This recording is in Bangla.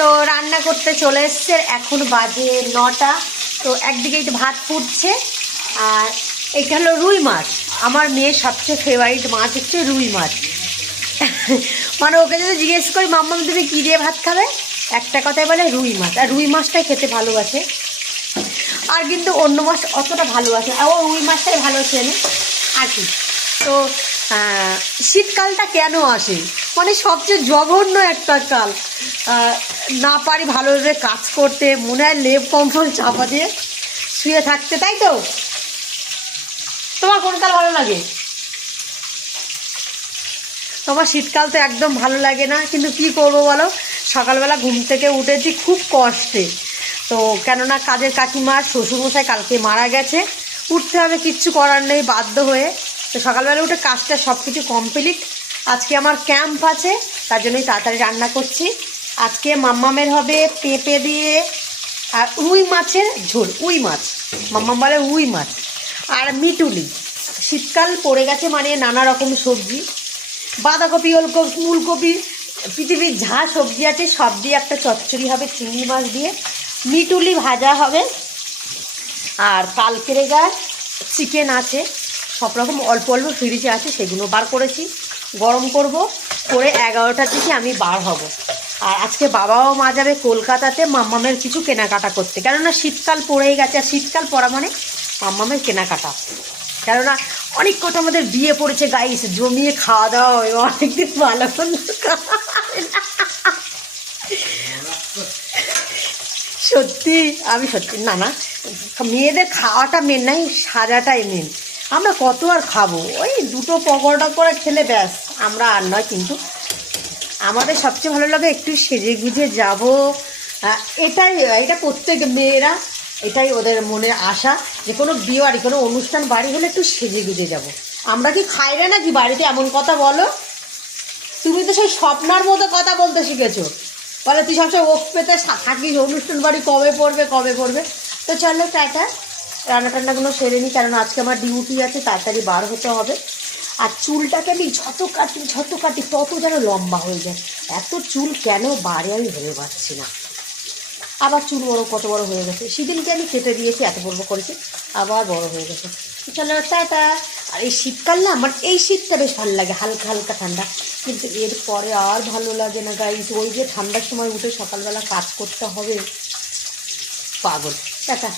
তো রান্না করতে চলে এসছে, এখন বাজে 9টা। তো একদিকে একটু ভাত ফুটছে, আর এটা হলো রুই মাছ। আমার মেয়ের সবচেয়ে ফেভারিট মাছ হচ্ছে রুই মাছ। মানে ওকে যদি জিজ্ঞেস করি মাম্মা তুমি কী দিয়ে ভাত খাবে, একটা কথাই বলে রুই মাছ। আর রুই মাছটাই খেতে ভালোবাসে, আর কিন্তু অন্য মাছ অতটা ভালোবাসে, আর ও রুই মাছটাই ভালো চেনে আর কি। তো শীতকালটা কেন আসে, মানে সবচেয়ে জঘন্য একটা কাল। না পারি ভালোভাবে কাজ করতে, মনে হয় লেপ কম্বল চাপা দিয়ে শুয়ে থাকতে, তাই তো? তোমার কোন কাল ভালো লাগে? তোমার শীতকাল তো একদম ভালো লাগে না, কিন্তু কি করবো বলো, সকালবেলা ঘুম থেকে উঠেছি খুব কষ্টে। তো কেননা কাজের কাকিমার শ্বশুরমশাই কালকে মারা গেছে, উঠতে হবে, কিচ্ছু করার নেই, বাধ্য হয়ে। তো সকালবেলা উঠে কাজটা সব কিছু কমপ্লিট। আজকে আমার ক্যাম্প আছে, তার জন্যই তাড়াতাড়ি রান্না করছি। আজকে মাম্মামের হবে পেঁপে দিয়ে আর রুই মাছের ঝোল, উই মাছ, মাম্মাম বলে উই মাছ, আর মিটুলি। শীতকাল পড়ে গেছে মানে নানা রকম সবজি, বাঁধাকপি, ওলকপি, ফুলকপি, পৃথিবীর যা সবজি আছে সব দিয়ে একটা চচ্চড়ি হবে চিংড়ি মাছ দিয়ে, মিটুলি ভাজা হবে, আর কালকের গায়ে চিকেন আছে, সব রকম অল্প অল্প ফ্রিজে আছে, সেগুলো বার করেছি, গরম করব, করে 11টার দিকে আমি বার হব। আর আজকে বাবাও মা যাবে কলকাতাতে মাম্মামের কিছু কেনাকাটা করতে, কেননা শীতকাল পড়েই গেছে, আর শীতকাল পড়া মানে মাম্মামের কেনাকাটা। কেননা অনেক কথা আমাদের বিয়ে পড়েছে গাইস, জমিয়ে খাওয়া দাওয়া হয়, অনেকদিন ভালো সত্যি, আমি সত্যি না না, মেয়েদের খাওয়াটা মেন নাই, সাজাটাই মেন। আমরা কত আর খাবো, ওই দুটো পকোড়া করে খেলে ব্যাস, আমরা আর নয়। কিন্তু আমাদের সবচেয়ে ভালো লাগে একটু সেজে গুজে যাবো, এটা প্রত্যেক মেয়েরা, এটাই ওদের মনে আশা, যে কোনো বিয়ে বাড়ি, কোনো অনুষ্ঠান বাড়ি হলে একটু সেজে গুজে যাব। আমরা কি খাই রে নাকি বাড়িতে, এমন কথা বলো? তুমি তো সেই স্বপ্নার মতো কথা বলতে শিখেছো, বলে তুই সবসময় ওক পেতে থাকিস, অনুষ্ঠান বাড়ি কবে পড়বে কবে পড়বে। তো চলো টাটা, রান্না টান্নাগুলো সেরে নিই, কারণ আজকে আমার ডিউটি আছে, তাড়াতাড়ি বার হতে হবে। আর চুলটাকে আমি যত কাটি তত যেন লম্বা হয়ে যায়, এত চুল কেন বাড়ে আমি ভেবে পাচ্ছি না। আবার চুল কত বড় হয়ে গেছে, সেদিনকে আমি কেটে দিয়েছি, এত বড় করেছি, আবার বড় হয়ে গেছে। চলো টাটা। আর এই শীতকাল না, আমার এই শীতটা বেশ ভালো লাগে, হালকা হালকা ঠান্ডা, কিন্তু এরপরে আর ভালো লাগে না গাইস। ওই যে ঠান্ডার সময় উঠে সকালবেলা কাজ করতে হবে, পাগল। টাটা।